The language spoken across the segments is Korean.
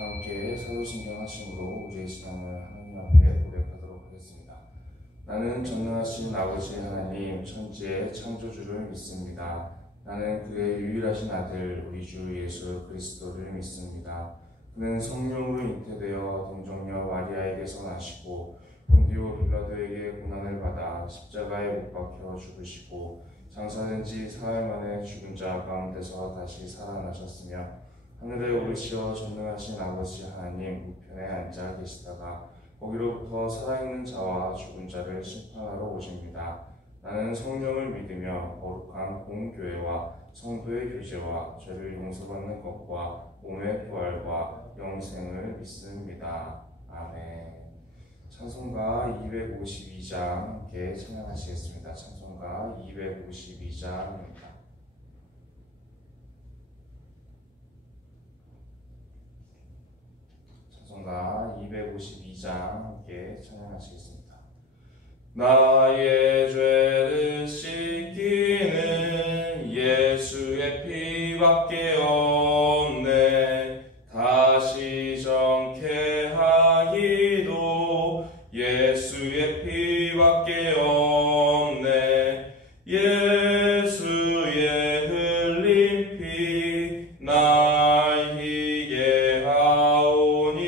다 함께 사도신경 하심으로 우리의 신앙을 하나님 앞에 고백하도록 하겠습니다. 나는 전능하신 아버지 하나님 천지의 창조주를 믿습니다. 나는 그의 유일하신 아들 우리 주 예수 그리스도를 믿습니다. 그는 성령으로 잉태되어 동정녀 마리아에게서 나시고 본디오 빌라도에게 고난을 받아 십자가에 못 박혀 죽으시고 장사된 지 사흘 만에 죽은 자 가운데서 다시 살아나셨으며 하늘에 오르시어 전능하신 아버지 하나님 우편에 앉아 계시다가 거기로부터 살아있는 자와 죽은 자를 심판하러 오십니다. 나는 성령을 믿으며 거룩한 공교회와 성도의 교제와 죄를 용서받는 것과 몸의 부활과 영생을 믿습니다. 아멘. 찬송가 252장 함께 찬양하시겠습니다. 찬송가 252장입니다. 찬송가 252장 함께 찬양하시겠습니다. 나의 죄를 씻기는 예수의 피밖에 없네. 다시 정케하기도 예수의 피밖에 없네. 예수의 흘린 피 날 희게 하오니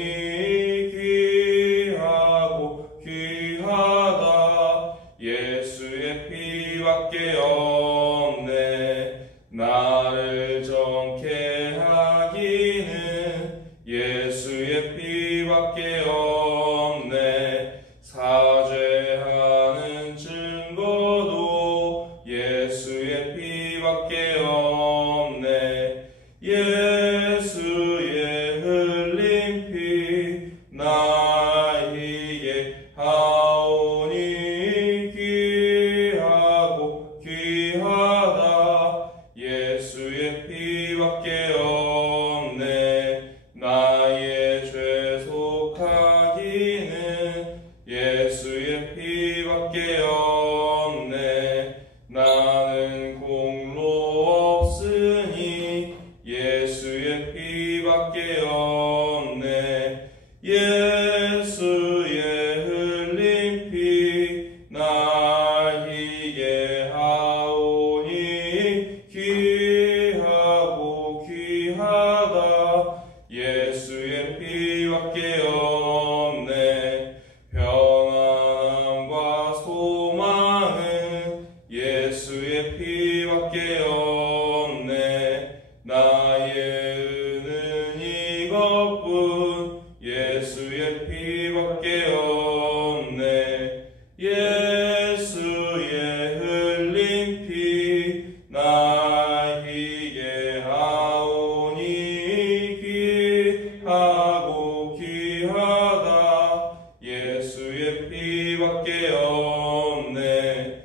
귀하고 귀하다. 예수의 피밖에 없네. 나를 정케 하기는 예수의 피밖에 없네. 사죄하는 증거도 예수의 피밖에 없네. 예수의 흘린 피 나에게 하오니 귀하고 귀하다. 예수의 피밖에 없네. 나의 죄 속하기는 예수의 피밖에 없네. 나는 공로 없으니 예수의 피밖에 없네. 예수의 흘린 피 날 희게 하오니 귀하고 귀하다. 예수의 피밖에 없네. 평안과 소망은 예수의 피밖에 없네. 나의 은은 이것뿐 예수의 피밖에 없네. 예수의 흘린 피 날 희게 하오니 귀하고 귀하다. 예수의 피밖에 없네.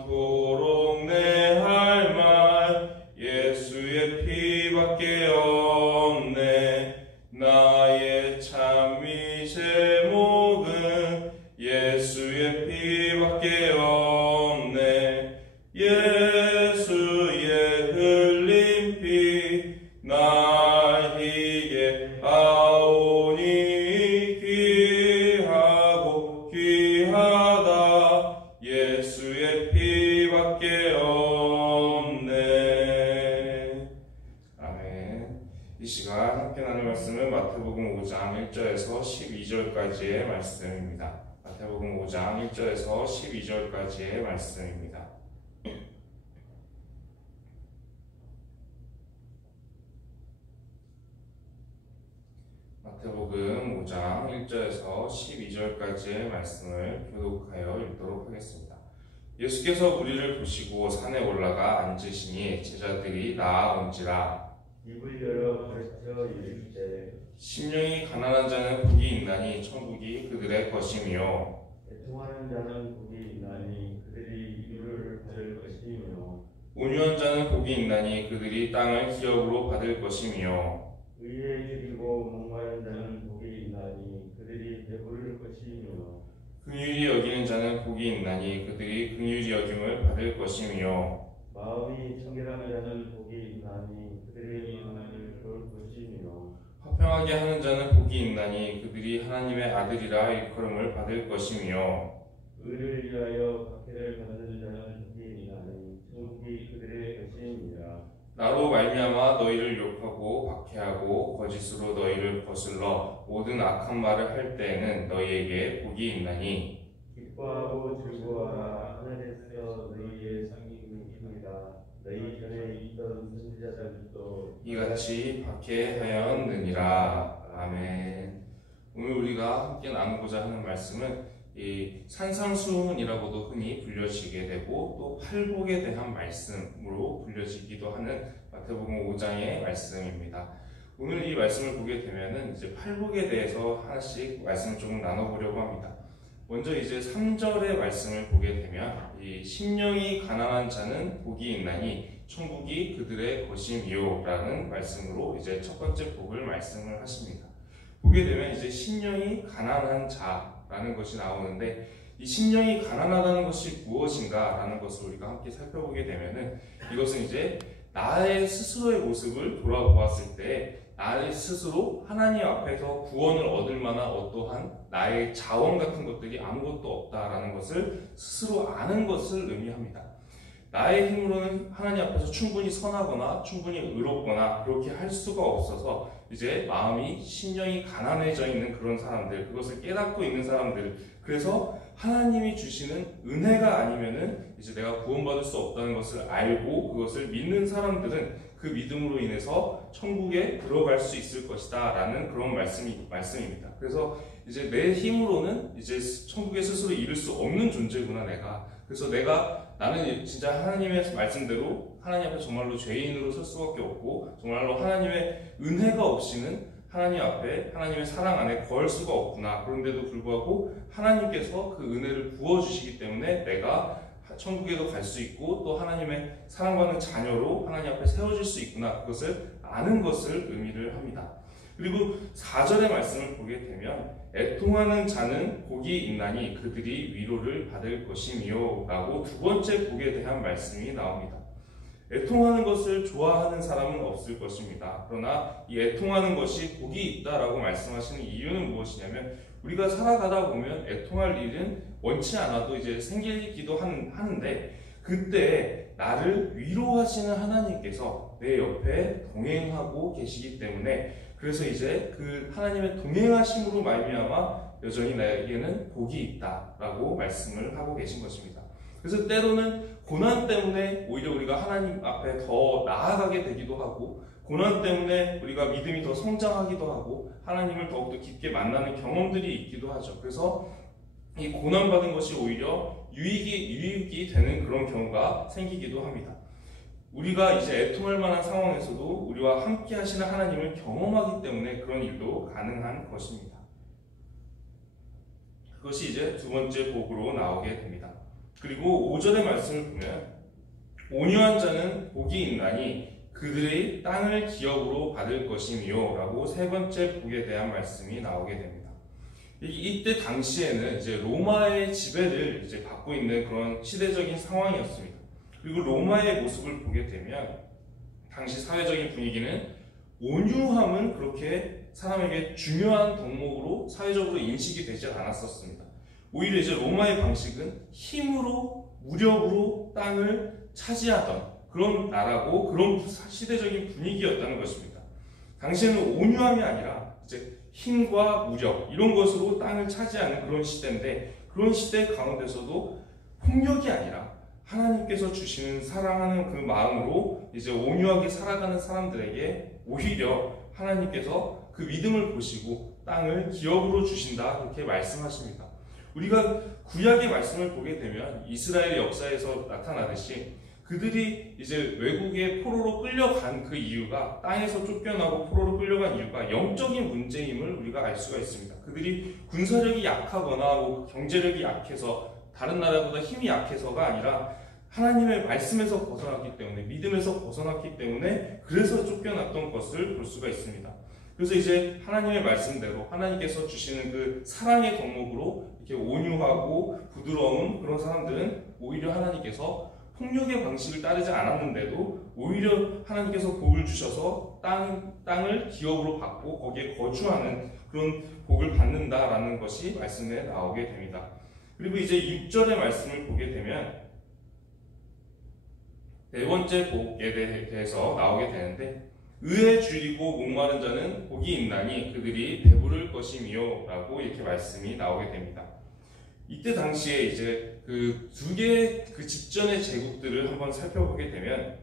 영원토록 내 할 말 예수의 피밖에 없네. 나의 찬미 제목은 예수의 피밖에 없네. 예수의 흘린 피 날 희게 하오니 귀하고 귀하다. 예수의 피밖에 없네. 아멘. 이 시간 함께 나눌 말씀은 마태복음 5장 1절에서 12절까지의 말씀입니다. 마태복음 5장 1절에서 12절까지의 말씀입니다. 마태복음 5장 1절에서 12절까지의 말씀을 교독하여 읽도록 하겠습니다. 예수께서 무리를 보시고 산에 올라가 앉으시니 제자들이 나아온지라. 입을 열어 가르쳐 이르시되 심령이 가난한 자는 복이 있나니 천국이 그들의 것이며 애통하는 자는 복이 있나니 그들이 위로를 받을 것이며 온유한 자는 복이 있나니 그들이 땅을 기업으로 받을 것이며 의에 줄이고 목마른 자는 복이 있나니 그들이 배부를 것이며 긍휼히 여기는 자는 복이 있나니 그들이 긍휼히 여김을 받을 것이며 마음이 청결한 자는 복이 있나니 그들이 하나님을 볼 것이며 행하게 하는 자는 복이 있나니 그들이 하나님의 아들이라 일컬음을 받을 것이며 의를 위하여 박해를 받는 자는 복이 있나니 천국이 그들의 것임이라. 나로 말미암아 너희를 욕하고 박해하고 거짓으로 너희를 거슬러 모든 악한 말을 할 때에는 너희에게 복이 있나니 기뻐하고 즐거워하라. 하늘에서 너희의 상이 있습니다. 너희 전에 있던 선지자들도 이같이 박해하였느니라. 아멘. 오늘 우리가 함께 나누고자 하는 말씀은 이 산상수훈이라고도 흔히 불려지게 되고 또 팔복에 대한 말씀으로 불려지기도 하는 마태복음 5장의 말씀입니다. 오늘 이 말씀을 보게 되면은 이제 팔복에 대해서 하나씩 말씀을 조금 나눠보려고 합니다. 먼저 이제 3절의 말씀을 보게 되면 이 심령이 가난한 자는 복이 있나니 천국이 그들의 것임이요 라는 말씀으로 이제 첫 번째 복을 말씀을 하십니다. 보게 되면 이제 심령이 가난한 자라는 것이 나오는데 이 심령이 가난하다는 것이 무엇인가 라는 것을 우리가 함께 살펴보게 되면은 이것은 이제 나의 스스로의 모습을 돌아보았을 때 나의 스스로 하나님 앞에서 구원을 얻을 만한 어떠한 나의 자원 같은 것들이 아무것도 없다라는 것을 스스로 아는 것을 의미합니다. 나의 힘으로는 하나님 앞에서 충분히 선하거나 충분히 의롭거나 그렇게 할 수가 없어서 이제 마음이 심령이 가난해져 있는 그런 사람들, 그것을 깨닫고 있는 사람들, 그래서 하나님이 주시는 은혜가 아니면은 이제 내가 구원받을 수 없다는 것을 알고 그것을 믿는 사람들은 그 믿음으로 인해서 천국에 들어갈 수 있을 것이다 라는 그런 말씀입니다. 그래서 이제 내 힘으로는 이제 천국에 스스로 이룰 수 없는 존재구나 내가. 그래서 나는 진짜 하나님의 말씀대로 하나님 앞에 정말로 죄인으로 설 수밖에 없고 정말로 하나님의 은혜가 없이는 하나님 앞에 하나님의 사랑 안에 거할 수가 없구나. 그런데도 불구하고 하나님께서 그 은혜를 부어주시기 때문에 내가 천국에도 갈 수 있고 또 하나님의 사랑받는 자녀로 하나님 앞에 세워질 수 있구나. 그것을 아는 것을 의미를 합니다. 그리고 4절의 말씀을 보게 되면 애통하는 자는 복이 있나니 그들이 위로를 받을 것이며 라고 두 번째 복에 대한 말씀이 나옵니다. 애통하는 것을 좋아하는 사람은 없을 것입니다. 그러나 이 애통하는 것이 복이 있다라고 말씀하시는 이유는 무엇이냐면 우리가 살아가다 보면 애통할 일은 원치 않아도 이제 생기기도 하는데 그때 나를 위로하시는 하나님께서 내 옆에 동행하고 계시기 때문에 그래서 이제 그 하나님의 동행하심으로 말미암아 여전히 나에게는 복이 있다라고 말씀을 하고 계신 것입니다. 그래서 때로는 고난 때문에 오히려 우리가 하나님 앞에 더 나아가게 되기도 하고 고난 때문에 우리가 믿음이 더 성장하기도 하고 하나님을 더욱더 깊게 만나는 경험들이 있기도 하죠. 그래서 이 고난받은 것이 오히려 유익이 되는 그런 경우가 생기기도 합니다. 우리가 이제 애통할 만한 상황에서도 우리와 함께 하시는 하나님을 경험하기 때문에 그런 일도 가능한 것입니다. 그것이 이제 두 번째 복으로 나오게 됩니다. 그리고 5절의 말씀을 보면 온유한 자는 복이 있나니 그들의 땅을 기업으로 받을 것이며 라고 세 번째 복에 대한 말씀이 나오게 됩니다. 이때 당시에는 이제 로마의 지배를 이제 받고 있는 그런 시대적인 상황이었습니다. 그리고 로마의 모습을 보게 되면 당시 사회적인 분위기는 온유함은 그렇게 사람에게 중요한 덕목으로 사회적으로 인식이 되지 않았었습니다. 오히려 이제 로마의 방식은 힘으로 무력으로 땅을 차지하던 그런 나라고 그런 시대적인 분위기였다는 것입니다. 당시에는 온유함이 아니라 이제 힘과 무력 이런 것으로 땅을 차지하는 그런 시대인데 그런 시대 가운데서도 폭력이 아니라 하나님께서 주시는 사랑하는 그 마음으로 이제 온유하게 살아가는 사람들에게 오히려 하나님께서 그 믿음을 보시고 땅을 기업으로 주신다 그렇게 말씀하십니다. 우리가 구약의 말씀을 보게 되면 이스라엘 역사에서 나타나듯이 그들이 이제 외국에 포로로 끌려간 그 이유가 땅에서 쫓겨나고 포로로 끌려간 이유가 영적인 문제임을 우리가 알 수가 있습니다. 그들이 군사력이 약하거나 경제력이 약해서 다른 나라보다 힘이 약해서가 아니라 하나님의 말씀에서 벗어났기 때문에 믿음에서 벗어났기 때문에 그래서 쫓겨났던 것을 볼 수가 있습니다. 그래서 이제 하나님의 말씀대로 하나님께서 주시는 그 사랑의 덕목으로 이렇게 온유하고 부드러운 그런 사람들은 오히려 하나님께서 폭력의 방식을 따르지 않았는데도 오히려 하나님께서 복을 주셔서 땅을 기업으로 받고 거기에 거주하는 그런 복을 받는다라는 것이 말씀에 나오게 됩니다. 그리고 이제 6절의 말씀을 보게 되면 네 번째 복에 대해서 나오게 되는데, 의에 줄이고 목마른 자는 복이 있나니 그들이 배부를 것이미요 라고 이렇게 말씀이 나오게 됩니다. 이때 당시에 이제 그 두 개의 그 직전의 제국들을 한번 살펴보게 되면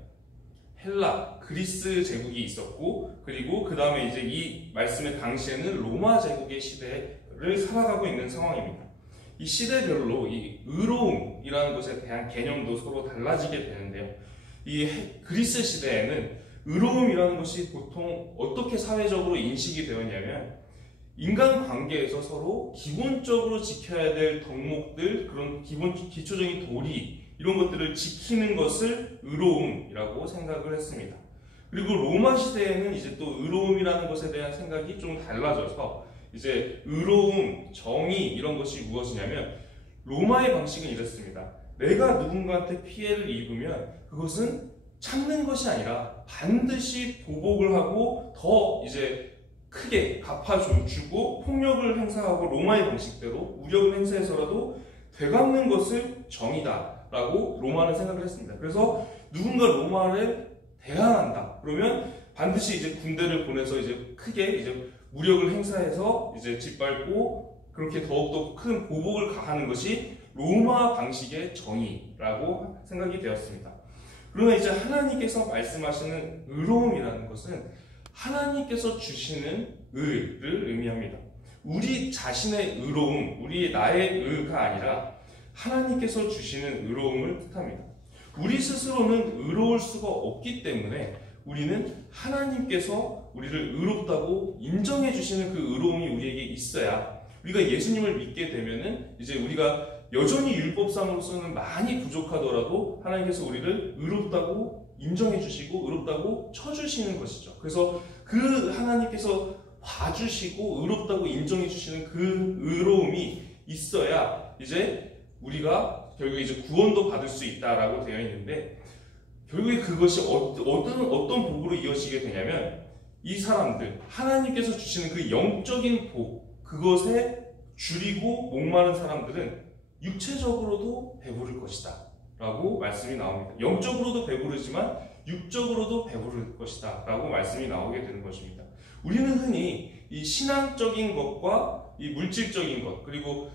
헬라, 그리스 제국이 있었고, 그리고 그 다음에 이제 이 말씀의 당시에는 로마 제국의 시대를 살아가고 있는 상황입니다. 이 시대별로 이 의로움이라는 것에 대한 개념도 서로 달라지게 되는데요. 이 그리스 시대에는 의로움이라는 것이 보통 어떻게 사회적으로 인식이 되었냐면, 인간 관계에서 서로 기본적으로 지켜야 될 덕목들, 그런 기초적인 도리, 이런 것들을 지키는 것을 의로움이라고 생각을 했습니다. 그리고 로마 시대에는 이제 또 의로움이라는 것에 대한 생각이 좀 달라져서 이제 의로움, 정의 이런 것이 무엇이냐면, 로마의 방식은 이랬습니다. 내가 누군가한테 피해를 입으면 그것은 참는 것이 아니라 반드시 보복을 하고 더 이제 크게 갚아주고 폭력을 행사하고, 로마의 방식대로 무력을 행사해서라도 되갚는 것을 정의다라고 로마는 생각을 했습니다. 그래서 누군가 로마를 대항한다 그러면 반드시 이제 군대를 보내서 이제 크게 이제 무력을 행사해서 이제 짓밟고 그렇게 더욱더 큰 보복을 가하는 것이 로마 방식의 정의라고 생각이 되었습니다. 그러나 이제 하나님께서 말씀하시는 의로움이라는 것은 하나님께서 주시는 의를 의미합니다. 우리 자신의 의로움, 나의 의가 아니라 하나님께서 주시는 의로움을 뜻합니다. 우리 스스로는 의로울 수가 없기 때문에 우리는 하나님께서 우리를 의롭다고 인정해 주시는 그 의로움이 우리에게 있어야, 우리가 예수님을 믿게 되면은 이제 우리가 여전히 율법상으로서는 많이 부족하더라도 하나님께서 우리를 의롭다고 인정해 주시고 의롭다고 쳐주시는 것이죠. 그래서 그 하나님께서 봐주시고 의롭다고 인정해 주시는 그 의로움이 있어야 이제 우리가 결국에 이제 구원도 받을 수 있다라고 되어 있는데, 결국에 그것이 어떤 복으로 이어지게 되냐면, 이 사람들, 하나님께서 주시는 그 영적인 복, 그것에 줄이고 목마른 사람들은 육체적으로도 배부를 것이다 라고 말씀이 나옵니다. 영적으로도 배부르지만 육적으로도 배부를 것이다 라고 말씀이 나오게 되는 것입니다. 우리는 흔히 이 신앙적인 것과 이 물질적인 것, 그리고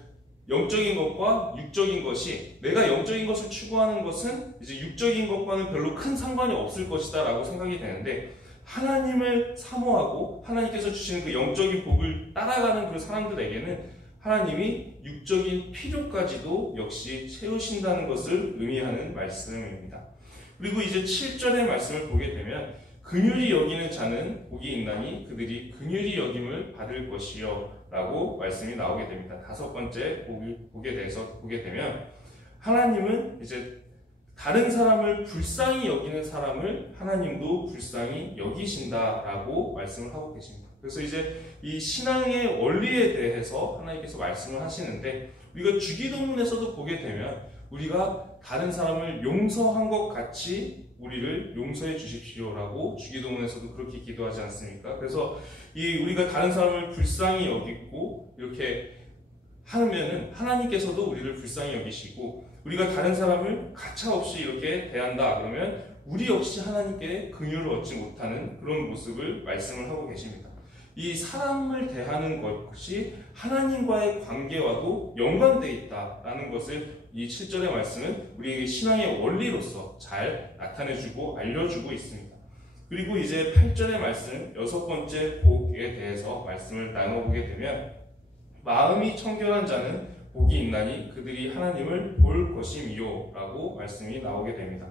영적인 것과 육적인 것이, 내가 영적인 것을 추구하는 것은 이제 육적인 것과는 별로 큰 상관이 없을 것이다 라고 생각이 되는데, 하나님을 사모하고 하나님께서 주시는 그 영적인 복을 따라가는 그 사람들에게는 하나님이 육적인 필요까지도 역시 채우신다는 것을 의미하는 말씀입니다. 그리고 이제 7절의 말씀을 보게 되면, 긍휼히 여기는 자는 복이 있나니 그들이 긍휼히 여김을 받을 것이요 라고 말씀이 나오게 됩니다. 다섯 번째 복에 대해서 보게 되면, 하나님은 이제 다른 사람을 불쌍히 여기는 사람을 하나님도 불쌍히 여기신다라고 말씀을 하고 계십니다. 그래서 이제 이 신앙의 원리에 대해서 하나님께서 말씀을 하시는데, 우리가 주기도문에서도 보게 되면 우리가 다른 사람을 용서한 것 같이 우리를 용서해 주십시오라고 주기도문에서도 그렇게 기도하지 않습니까? 그래서 우리가 다른 사람을 불쌍히 여기고 이렇게 하면은 하나님께서도 우리를 불쌍히 여기시고, 우리가 다른 사람을 가차없이 이렇게 대한다 그러면 우리 역시 하나님께 긍휼을 얻지 못하는 그런 모습을 말씀을 하고 계십니다. 이 사람을 대하는 것이 하나님과의 관계와도 연관되어 있다라는 것을 이 7절의 말씀은 우리에게 신앙의 원리로서 잘 나타내주고 알려주고 있습니다. 그리고 이제 8절의 말씀, 여섯 번째 복에 대해서 말씀을 나눠보게 되면, 마음이 청결한 자는 복이 있나니 그들이 하나님을 볼 것임이요 라고 말씀이 나오게 됩니다.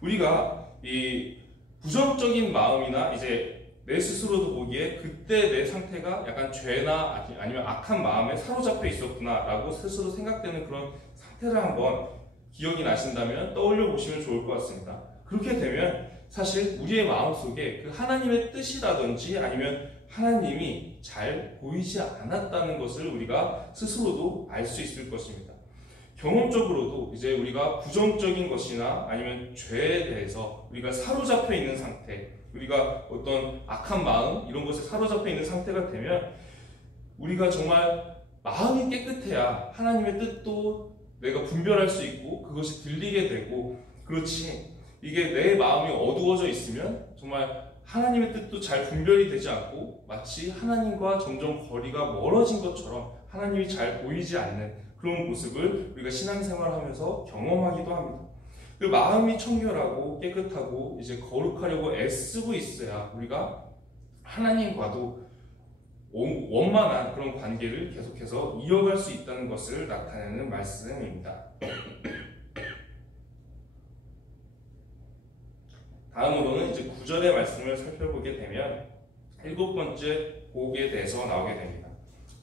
우리가 이 부정적인 마음이나 이제 내 스스로도 보기에 그때 내 상태가 약간 죄나 아니면 악한 마음에 사로잡혀 있었구나 라고 스스로 생각되는 그런 상태를 한번 기억이 나신다면 떠올려 보시면 좋을 것 같습니다. 그렇게 되면 사실 우리의 마음속에 그 하나님의 뜻이라든지 아니면 하나님이 잘 보이지 않았다는 것을 우리가 스스로도 알 수 있을 것입니다. 경험적으로도 이제 우리가 부정적인 것이나 아니면 죄에 대해서 우리가 사로잡혀 있는 상태, 우리가 어떤 악한 마음 이런 것에 사로잡혀 있는 상태가 되면 우리가 정말 마음이 깨끗해야 하나님의 뜻도 내가 분별할 수 있고 그것이 들리게 되고, 그렇지 이게 내 마음이 어두워져 있으면 정말 하나님의 뜻도 잘 분별이 되지 않고 마치 하나님과 점점 거리가 멀어진 것처럼 하나님이 잘 보이지 않는 그런 모습을 우리가 신앙생활하면서 경험하기도 합니다. 그 마음이 청결하고 깨끗하고 이제 거룩하려고 애쓰고 있어야 우리가 하나님과도 원만한 그런 관계를 계속해서 이어갈 수 있다는 것을 나타내는 말씀입니다. 다음으로는 이제 9절의 말씀을 살펴보게 되면 7번째 복에 대해서 나오게 됩니다.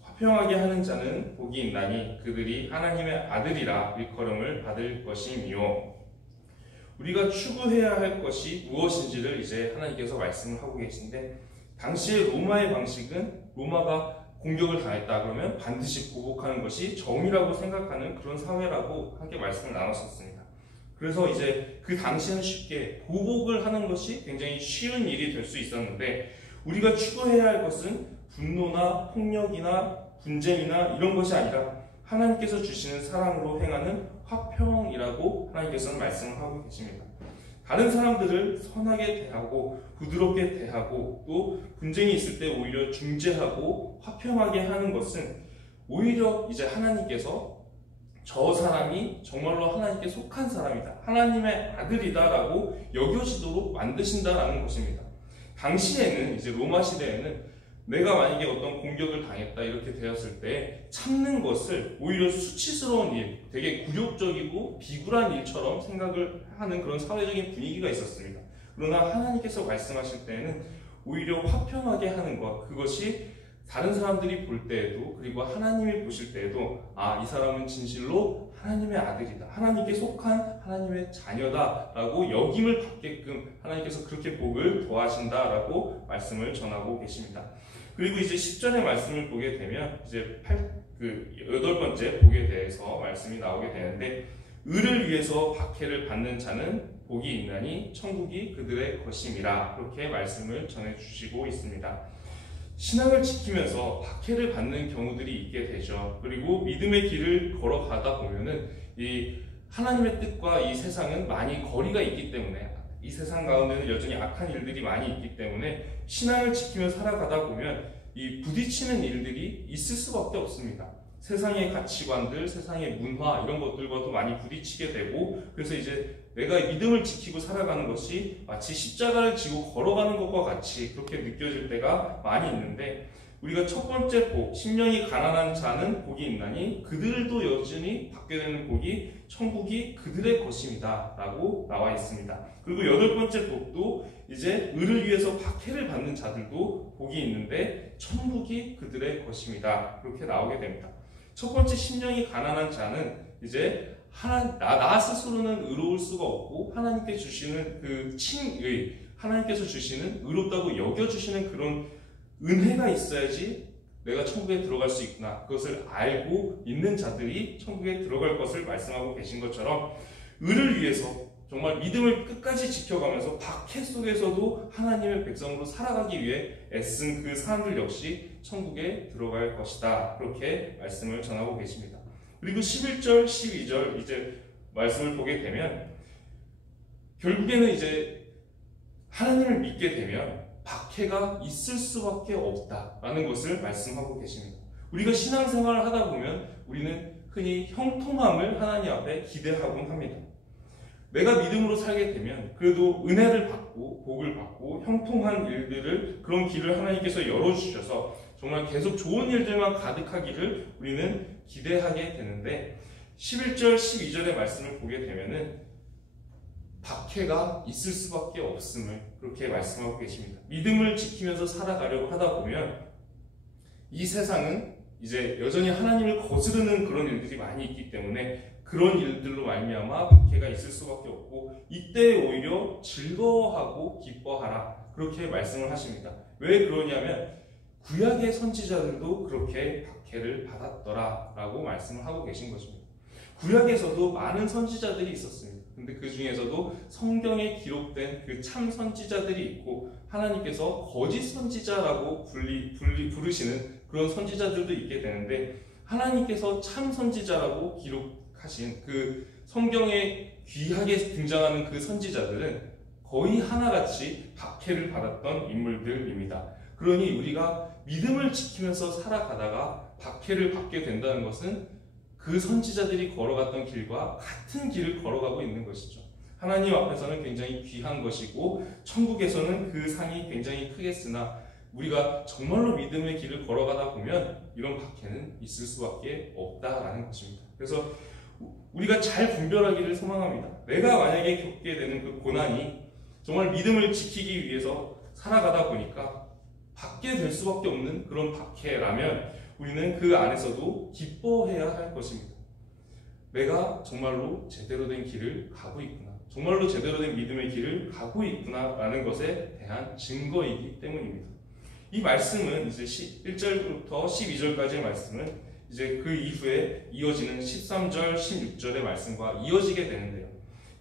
화평하게 하는 자는 복이 있나니 그들이 하나님의 아들이라 일컬음을 받을 것이며, 우리가 추구해야 할 것이 무엇인지를 이제 하나님께서 말씀을 하고 계신데, 당시의 로마의 방식은 로마가 공격을 당했다 그러면 반드시 보복하는 것이 정의라고 생각하는 그런 사회라고 함께 말씀을 나눴었습니다. 그래서 이제 그 당시에는 쉽게 보복을 하는 것이 굉장히 쉬운 일이 될 수 있었는데, 우리가 추구해야 할 것은 분노나 폭력이나 분쟁이나 이런 것이 아니라 하나님께서 주시는 사랑으로 행하는 화평이라고 하나님께서는 말씀을 하고 계십니다. 다른 사람들을 선하게 대하고 부드럽게 대하고 또 분쟁이 있을 때 오히려 중재하고 화평하게 하는 것은 오히려 이제 하나님께서 저 사람이 정말로 하나님께 속한 사람이다, 하나님의 아들이다라고 여겨지도록 만드신다라는 것입니다. 당시에는 이제 로마 시대에는 내가 만약에 어떤 공격을 당했다 이렇게 되었을 때 참는 것을 오히려 수치스러운 일, 되게 굴욕적이고 비굴한 일처럼 생각을 하는 그런 사회적인 분위기가 있었습니다. 그러나 하나님께서 말씀하실 때에는 오히려 화평하게 하는 것, 그것이 다른 사람들이 볼 때에도 그리고 하나님이 보실 때에도 이 사람은 진실로 하나님의 아들이다, 하나님께 속한 하나님의 자녀다라고 여김을 받게끔 하나님께서 그렇게 복을 더하신다라고 말씀을 전하고 계십니다. 그리고 이제 10절의 말씀을 보게 되면 이제 8번째 복에 대해서 말씀이 나오게 되는데, 의를 위해서 박해를 받는 자는 복이 있나니 천국이 그들의 것임이라, 그렇게 말씀을 전해주시고 있습니다. 신앙을 지키면서 박해를 받는 경우들이 있게 되죠. 그리고 믿음의 길을 걸어가다 보면은 이 하나님의 뜻과 이 세상은 많이 거리가 있기 때문에, 이 세상 가운데는 여전히 악한 일들이 많이 있기 때문에 신앙을 지키며 살아가다 보면 이 부딪히는 일들이 있을 수밖에 없습니다. 세상의 가치관들, 세상의 문화 이런 것들과도 많이 부딪히게 되고, 그래서 이제 내가 믿음을 지키고 살아가는 것이 마치 십자가를 지고 걸어가는 것과 같이 그렇게 느껴질 때가 많이 있는데, 우리가 첫 번째 복, 심령이 가난한 자는 복이 있나니 그들도 여전히 받게 되는 복이 천국이 그들의 것입니다 라고 나와 있습니다. 그리고 8번째 복도 이제 의를 위해서 박해를 받는 자들도 복이 있는데 천국이 그들의 것입니다, 그렇게 나오게 됩니다. 첫 번째 심령이 가난한 자는 이제 나 스스로는 의로울 수가 없고 하나님께 주시는 그 칭의, 하나님께서 주시는 의롭다고 여겨주시는 그런 은혜가 있어야지 내가 천국에 들어갈 수 있구나, 그것을 알고 있는 자들이 천국에 들어갈 것을 말씀하고 계신 것처럼, 의를 위해서 정말 믿음을 끝까지 지켜가면서 박해 속에서도 하나님의 백성으로 살아가기 위해 애쓴 그 사람들 역시 천국에 들어갈 것이다, 그렇게 말씀을 전하고 계십니다. 그리고 11절, 12절 이제 말씀을 보게 되면 결국에는 이제 하나님을 믿게 되면 박해가 있을 수밖에 없다라는 것을 말씀하고 계십니다. 우리가 신앙생활을 하다 보면 우리는 흔히 형통함을 하나님 앞에 기대하곤 합니다. 내가 믿음으로 살게 되면 그래도 은혜를 받고 복을 받고 형통한 일들을, 그런 길을 하나님께서 열어주셔서 정말 계속 좋은 일들만 가득하기를 우리는 기대하게 되는데, 11절, 12절의 말씀을 보게 되면은 박해가 있을 수밖에 없음을 그렇게 말씀하고 계십니다. 믿음을 지키면서 살아가려고 하다 보면 이 세상은 이제 여전히 하나님을 거스르는 그런 일들이 많이 있기 때문에 그런 일들로 말미암아 박해가 있을 수밖에 없고, 이때 오히려 즐거워하고 기뻐하라, 그렇게 말씀을 하십니다. 왜 그러냐면 구약의 선지자들도 그렇게 박해를 받았더라 라고 말씀을 하고 계신 것입니다. 구약에서도 많은 선지자들이 있었습니다. 근데 그 중에서도 성경에 기록된 그 참 선지자들이 있고 하나님께서 거짓 선지자라고 부르시는 그런 선지자들도 있게 되는데, 하나님께서 참 선지자라고 기록하신 그 성경에 귀하게 등장하는 그 선지자들은 거의 하나같이 박해를 받았던 인물들입니다. 그러니 우리가 믿음을 지키면서 살아가다가 박해를 받게 된다는 것은 그 선지자들이 걸어갔던 길과 같은 길을 걸어가고 있는 것이죠. 하나님 앞에서는 굉장히 귀한 것이고 천국에서는 그 상이 굉장히 크겠으나 우리가 정말로 믿음의 길을 걸어가다 보면 이런 박해는 있을 수밖에 없다라는 것입니다. 그래서 우리가 잘 분별하기를 소망합니다. 내가 만약에 겪게 되는 그 고난이 정말 믿음을 지키기 위해서 살아가다 보니까 받게 될 수밖에 없는 그런 박해라면 우리는 그 안에서도 기뻐해야 할 것입니다. 내가 정말로 제대로 된 길을 가고 있구나, 정말로 제대로 된 믿음의 길을 가고 있구나라는 것에 대한 증거이기 때문입니다. 이 말씀은 이제 1절부터 12절까지의 말씀은 이제 그 이후에 이어지는 13절, 16절의 말씀과 이어지게 되는데요.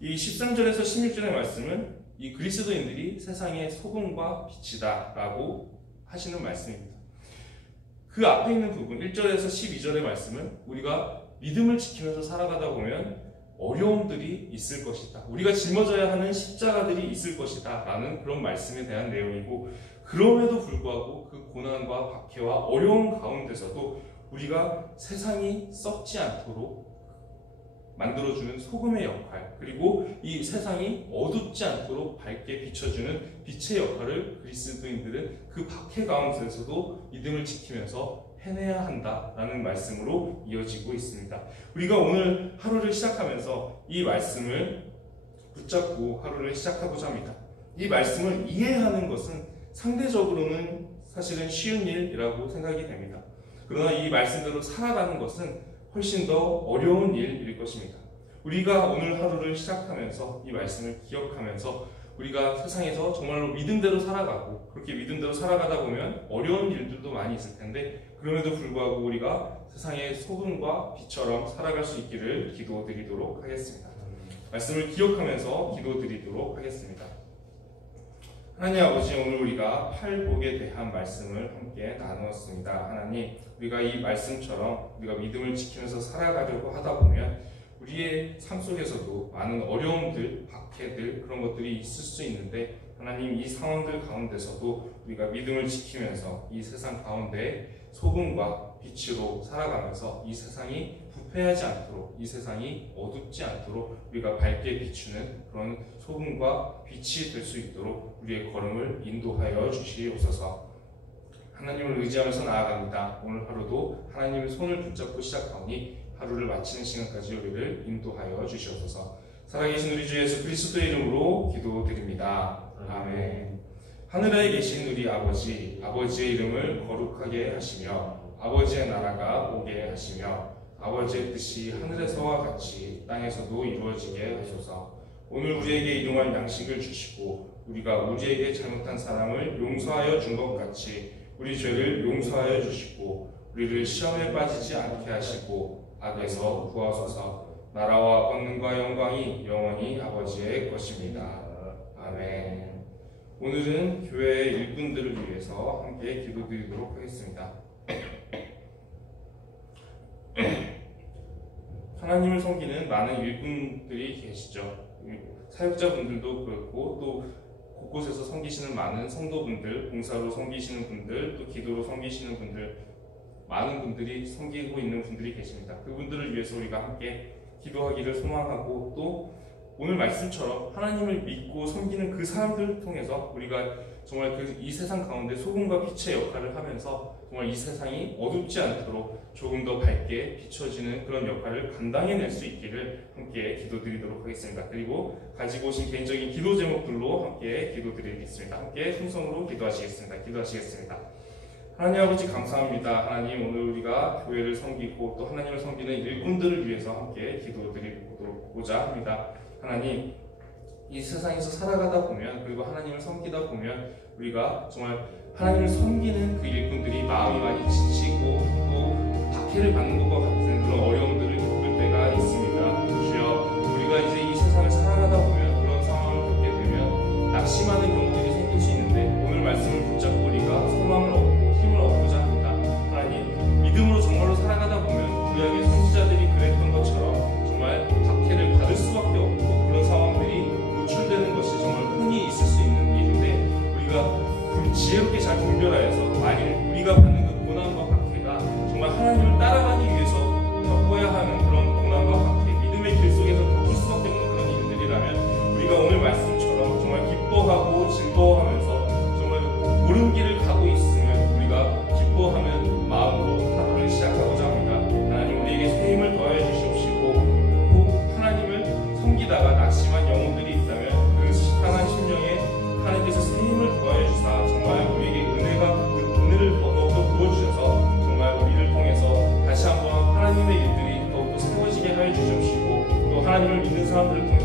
이 13절에서 16절의 말씀은 이 그리스도인들이 세상의 소금과 빛이다 라고 하시는 말씀입니다. 그 앞에 있는 부분 1절에서 12절의 말씀은 우리가 믿음을 지키면서 살아가다 보면 어려움들이 있을 것이다, 우리가 짊어져야 하는 십자가들이 있을 것이다 라는 그런 말씀에 대한 내용이고, 그럼에도 불구하고 그 고난과 박해와 어려움 가운데서도 우리가 세상이 썩지 않도록 만들어주는 소금의 역할, 그리고 이 세상이 어둡지 않도록 밝게 비춰주는 빛의 역할을 그리스도인들은 그 박해 가운데서도 믿음을 지키면서 해내야 한다라는 말씀으로 이어지고 있습니다. 우리가 오늘 하루를 시작하면서 이 말씀을 붙잡고 하루를 시작하고자 합니다. 이 말씀을 이해하는 것은 상대적으로는 사실은 쉬운 일이라고 생각이 됩니다. 그러나 이 말씀대로 살아가는 것은 훨씬 더 어려운 일일 것입니다. 우리가 오늘 하루를 시작하면서 이 말씀을 기억하면서 우리가 세상에서 정말로 믿음대로 살아가고, 그렇게 믿음대로 살아가다 보면 어려운 일들도 많이 있을 텐데 그럼에도 불구하고 우리가 세상의 소금과 빛처럼 살아갈 수 있기를 기도드리도록 하겠습니다. 말씀을 기억하면서 기도드리도록 하겠습니다. 하나님 아버지, 오늘 우리가 팔복에 대한 말씀을 함께 나누었습니다. 하나님, 우리가 이 말씀처럼 우리가 믿음을 지키면서 살아가려고 하다 보면 우리의 삶 속에서도 많은 어려움들, 박해들, 그런 것들이 있을 수 있는데, 하나님, 이 상황들 가운데서도 우리가 믿음을 지키면서 이 세상 가운데 소금과 빛으로 살아가면서 이 세상이 부패하지 않도록, 이 세상이 어둡지 않도록 우리가 밝게 비추는 그런 소금과 빛이 될 수 있도록 우리의 걸음을 인도하여 주시옵소서. 하나님을 의지하면서 나아갑니다. 오늘 하루도 하나님의 손을 붙잡고 시작하오니 하루를 마치는 시간까지 우리를 인도하여 주시옵소서. 살아계신 우리 주 예수 그리스도의 이름으로 기도드립니다. 아멘. 하늘에 계신 우리 아버지, 아버지의 이름을 거룩하게 하시며 아버지의 나라가 오게 하시며 아버지의 뜻이 하늘에서와 같이 땅에서도 이루어지게 하소서. 오늘 우리에게 일용할 양식을 주시고 우리가 우리에게 잘못한 사람을 용서하여 준 것 같이 우리 죄를 용서하여 주시고 우리를 시험에 빠지지 않게 하시고 악에서 구하소서. 나라와 권능과 영광이 영원히 아버지의 것입니다. 아멘. 오늘은 교회의 일꾼들을 위해서 함께 기도드리도록 하겠습니다. 하나님을 섬기는 많은 일꾼들이 계시죠. 사역자분들도 그렇고 또 곳곳에서 섬기시는 많은 성도분들, 봉사로 섬기시는 분들, 또 기도로 섬기시는 분들, 많은 분들이 섬기고 있는 분들이 계십니다. 그분들을 위해서 우리가 함께 기도하기를 소망하고, 또 오늘 말씀처럼 하나님을 믿고 섬기는 그 사람들을 통해서 우리가 정말 이 세상 가운데 소금과 빛의 역할을 하면서 정말 이 세상이 어둡지 않도록 조금 더 밝게 비춰지는 그런 역할을 감당해낼 수 있기를 함께 기도드리도록 하겠습니다. 그리고 가지고 오신 개인적인 기도 제목들로 함께 기도드리겠습니다. 함께 충성으로 기도하시겠습니다. 하나님 아버지, 감사합니다. 하나님, 오늘 우리가 교회를 섬기고 또 하나님을 섬기는 일꾼들을 위해서 함께 기도드리고자 합니다. 하나님, 이 세상에서 살아가다 보면, 그리고 하나님을 섬기다 보면 우리가 정말 하나님을 섬기는 그 일꾼들이 마음이 많이 지치고 또 박해를 받는 것과 같은 그런 어려움들을 겪을 때가 있습니다. 주여, 우리가 이제 이 세상을 살아가다 보면 그런 상황을 겪게 되면 낙심하는 경우들이 생길 수 있는데, 하나님을 믿는 사람들을 통해